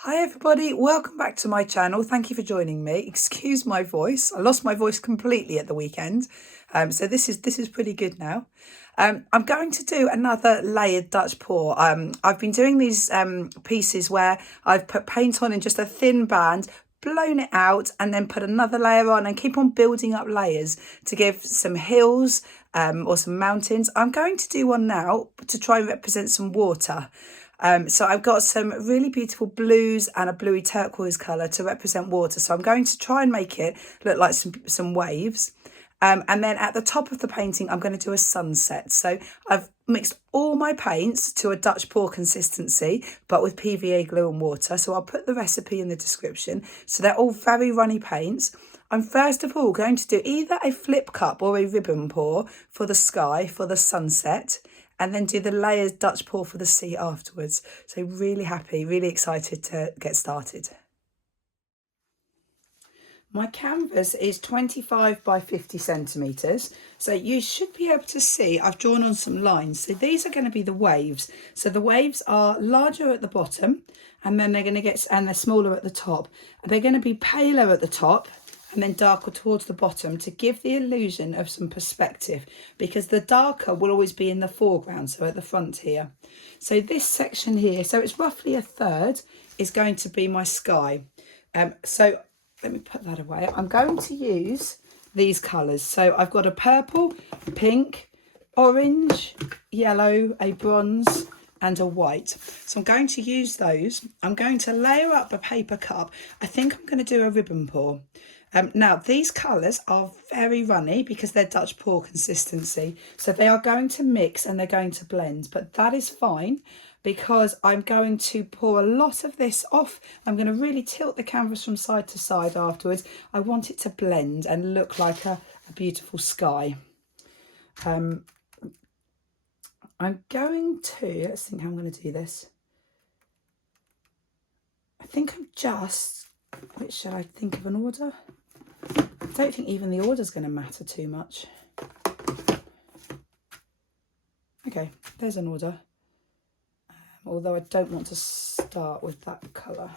Hi everybody, welcome back to my channel. Thank you for joining me. Excuse my voice. I lost my voice completely at the weekend. So this is pretty good now. I'm going to do another layered Dutch pour. I've been doing these pieces where I've put paint on in just a thin band, blown it out and then put another layer on and keep on building up layers to give some hills or some mountains. I'm going to do one now to try and represent some water. So I've got some really beautiful blues and a bluey turquoise colour to represent water. So I'm going to try and make it look like some waves. And then at the top of the painting, I'm going to do a sunset. So I've mixed all my paints to a Dutch pour consistency, but with PVA glue and water. So I'll put the recipe in the description. So they're all very runny paints. I'm first of all going to do either a flip cup or a ribbon pour for the sky, for the sunset, and then do the layers Dutch pour for the sea afterwards. So really happy, really excited to get started. My canvas is 25 by 50 centimetres. So you should be able to see I've drawn on some lines. So these are going to be the waves. So the waves are larger at the bottom and then they're going to get, and they're smaller at the top. They're going to be paler at the top and then darker towards the bottom to give the illusion of some perspective, because the darker will always be in the foreground, so at the front here. So this section here, so it's roughly a third, is going to be my sky. So let me put that away. I'm going to use these colours. So I've got a purple, pink, orange, yellow, a bronze and a white. So I'm going to use those. I'm going to layer up a paper cup. I think I'm going to do a ribbon pour. Now, these colours are very runny because they're Dutch pour consistency. So they are going to mix and they're going to blend, but that is fine because I'm going to pour a lot of this off. I'm going to really tilt the canvas from side to side afterwards. I want it to blend and look like a beautiful sky. I'm going to, let's think how I'm going to do this. I think I'm just, which should I think of an order? I don't think even the order is going to matter too much. Okay, there's an order. Although I don't want to start with that colour.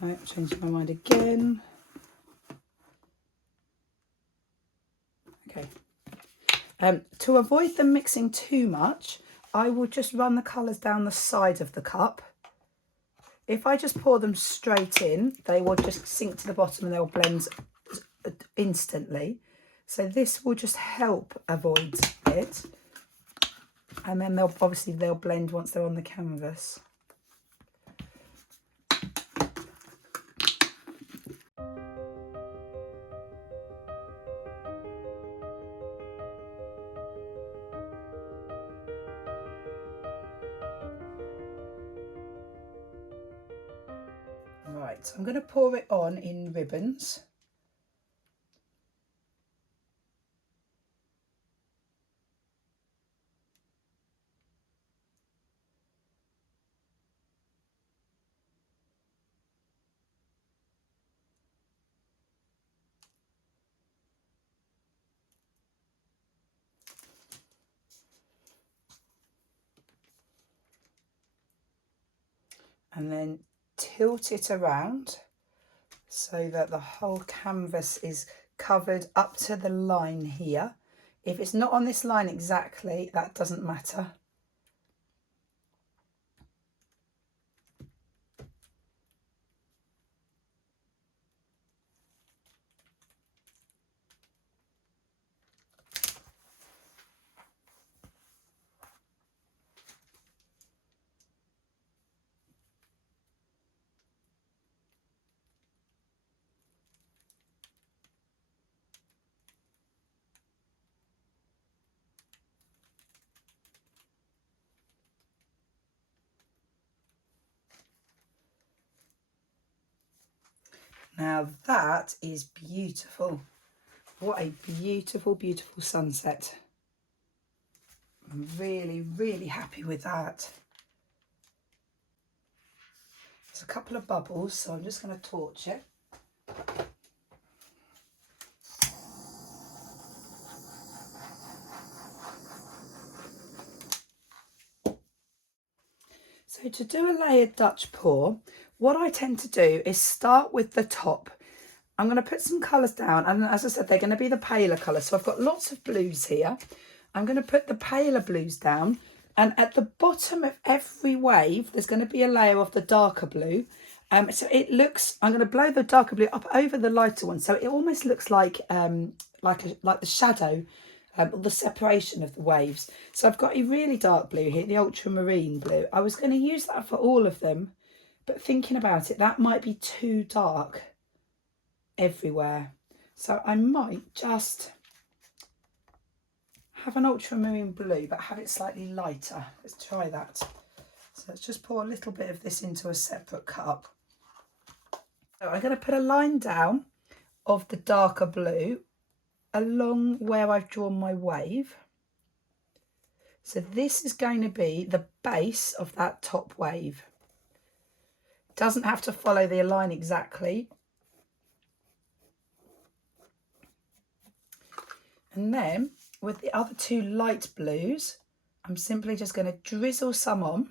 Right, changing my mind again. Okay. To avoid them mixing too much, I will just run the colours down the side of the cup. If I just pour them straight in, they will just sink to the bottom and they'll blend instantly. So this will just help avoid it. And then they'll blend once they're on the canvas. Right, so I'm going to pour it on in ribbons. And then tilt it around so that the whole canvas is covered up to the line here. If it's not on this line exactly, that doesn't matter. Now that is beautiful. What a beautiful, beautiful sunset. I'm really, really happy with that. There's a couple of bubbles, so I'm just going to torch it. So to do a layered Dutch pour, what I tend to do is start with the top. I'm going to put some colours down, and as I said, they're going to be the paler colours. So I've got lots of blues here. I'm going to put the paler blues down, and at the bottom of every wave, there's going to be a layer of the darker blue. So it looks, I'm going to blow the darker blue up over the lighter one, so it almost looks like the shadow, or the separation of the waves. So I've got a really dark blue here, the ultramarine blue. I was going to use that for all of them, but thinking about it, that might be too dark everywhere. So I might just have an ultramarine blue, but have it slightly lighter. Let's try that. So let's just pour a little bit of this into a separate cup. So I'm going to put a line down of the darker blue along where I've drawn my wave. So this is going to be the base of that top wave. It doesn't have to follow the line exactly. And then with the other two light blues, I'm simply just going to drizzle some on.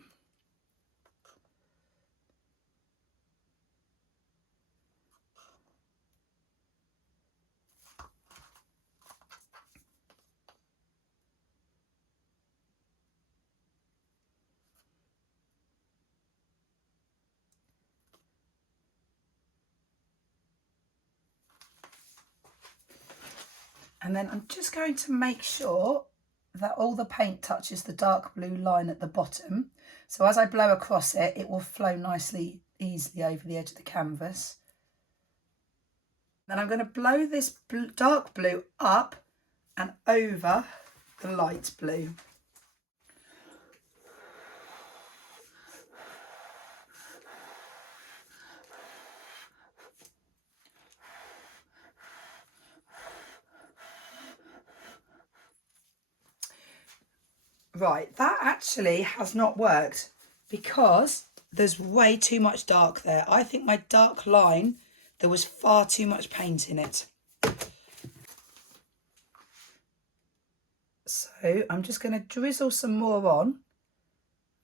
And then I'm just going to make sure that all the paint touches the dark blue line at the bottom. So as I blow across it, it will flow nicely, easily over the edge of the canvas. Then I'm going to blow this dark blue up and over the light blue. Right, that actually has not worked because there's way too much dark there. I think my dark line, there was far too much paint in it. So I'm just going to drizzle some more on,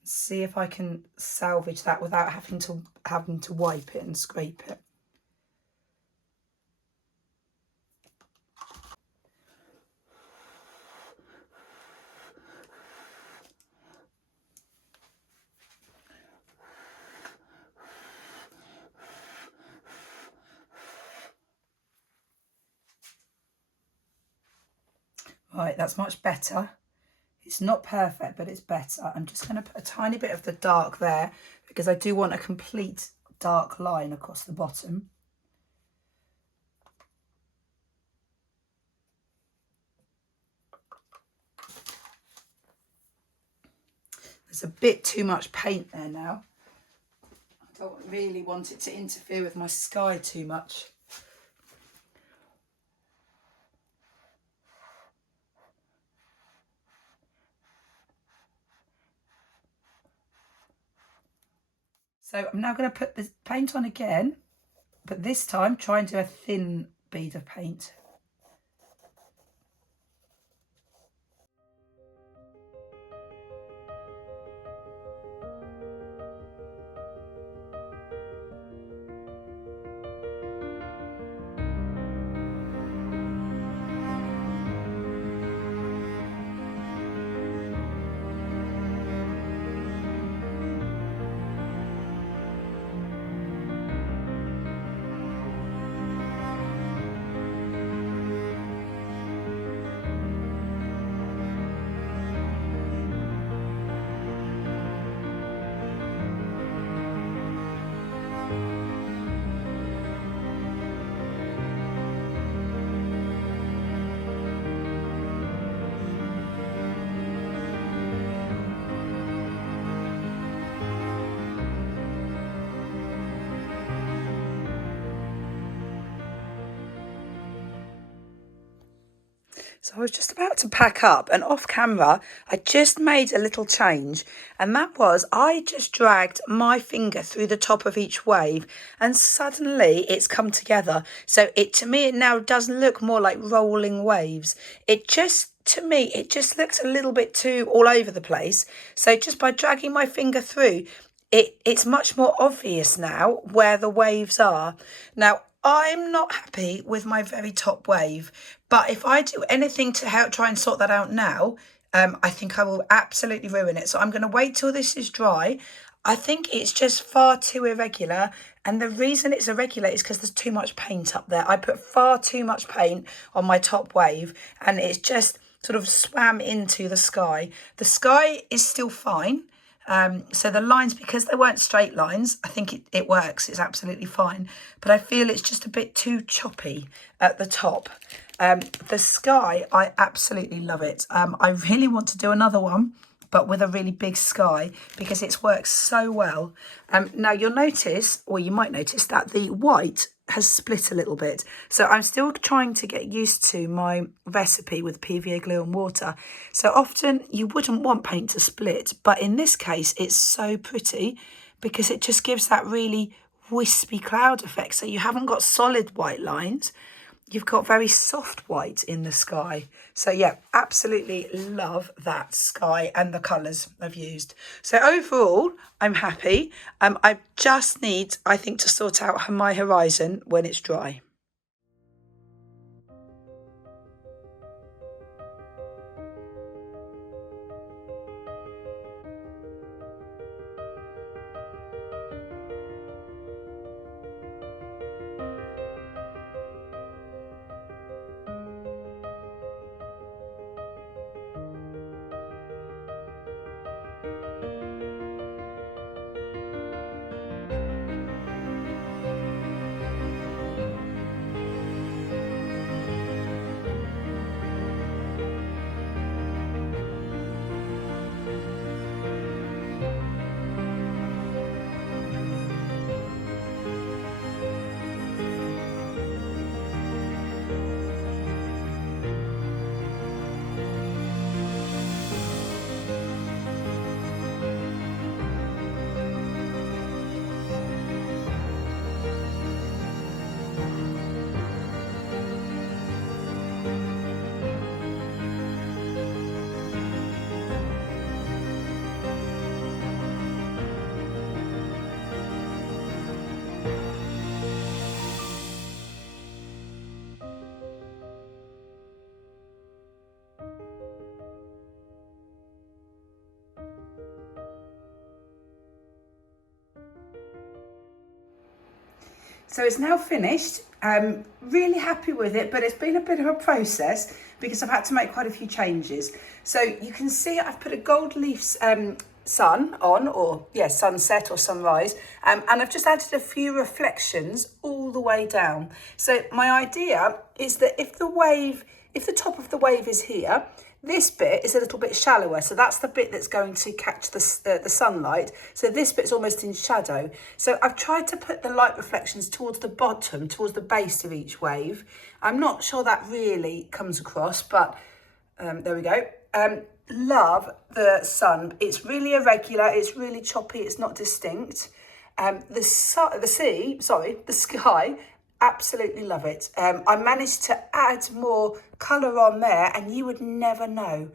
see if I can salvage that without having to wipe it and scrape it. Right, that's much better. It's not perfect, but it's better. I'm just going to put a tiny bit of the dark there because I do want a complete dark line across the bottom. There's a bit too much paint there now. I don't really want it to interfere with my sky too much. So I'm now going to put the paint on again, but this time try and do a thin bead of paint. So I was just about to pack up, and off camera, I just made a little change, and that was I just dragged my finger through the top of each wave, and suddenly it's come together. So to me, it now does look more like rolling waves. To me, it just looks a little bit too all over the place. So just by dragging my finger through, it's much more obvious now where the waves are. Now, I'm not happy with my very top wave, but if I do anything to help try and sort that out now, I think I will absolutely ruin it. So I'm going to wait till this is dry. I think it's just far too irregular. And the reason it's irregular is because there's too much paint up there. I put far too much paint on my top wave and it's just sort of swam into the sky. The sky is still fine. So the lines, because they weren't straight lines, I think it works. It's absolutely fine. But I feel it's just a bit too choppy at the top. The sky, I absolutely love it. I really want to do another one, but with a really big sky, because it's worked so well. Now you'll notice, or you might notice, that the white has split a little bit. So I'm still trying to get used to my recipe with PVA glue and water. So often you wouldn't want paint to split, but in this case it's so pretty because it just gives that really wispy cloud effect. So you haven't got solid white lines, you've got very soft white in the sky. So yeah, absolutely love that sky and the colours I've used. So overall, I'm happy. I just need, I think, to sort out my horizon when it's dry. So it's now finished. I'm really happy with it, but it's been a bit of a process because I've had to make quite a few changes. So you can see I've put a gold leaf sun on, or yeah, sunset or sunrise, and I've just added a few reflections all the way down. So my idea is that if the top of the wave is here, this bit is a little bit shallower, so that's the bit that's going to catch the sunlight. So this bit's almost in shadow. So I've tried to put the light reflections towards the bottom, towards the base of each wave. I'm not sure that really comes across, but there we go. Love the sun. It's really irregular, it's really choppy, it's not distinct. The sky, absolutely love it. I managed to add more colour on there and you would never know.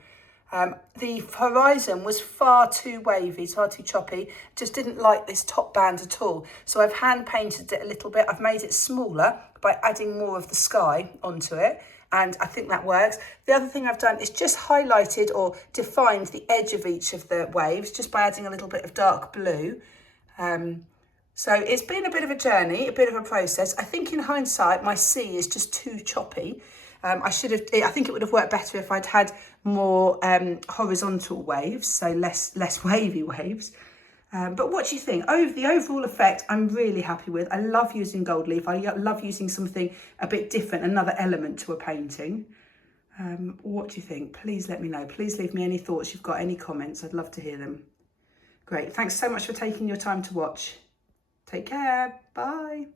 The horizon was far too wavy, far too choppy, just didn't like this top band at all. So I've hand painted it a little bit. I've made it smaller by adding more of the sky onto it, and I think that works. The other thing I've done is just highlighted or defined the edge of each of the waves just by adding a little bit of dark blue. So it's been a bit of a journey, a bit of a process. I think in hindsight, my sea is just too choppy. I think it would have worked better if I'd had more horizontal waves, so less wavy waves. But what do you think? The overall effect, I'm really happy with. I love using gold leaf. I love using something a bit different, another element to a painting. What do you think? Please let me know. Please leave me any thoughts you've got, any comments. I'd love to hear them. Great. Thanks so much for taking your time to watch. Take care. Bye.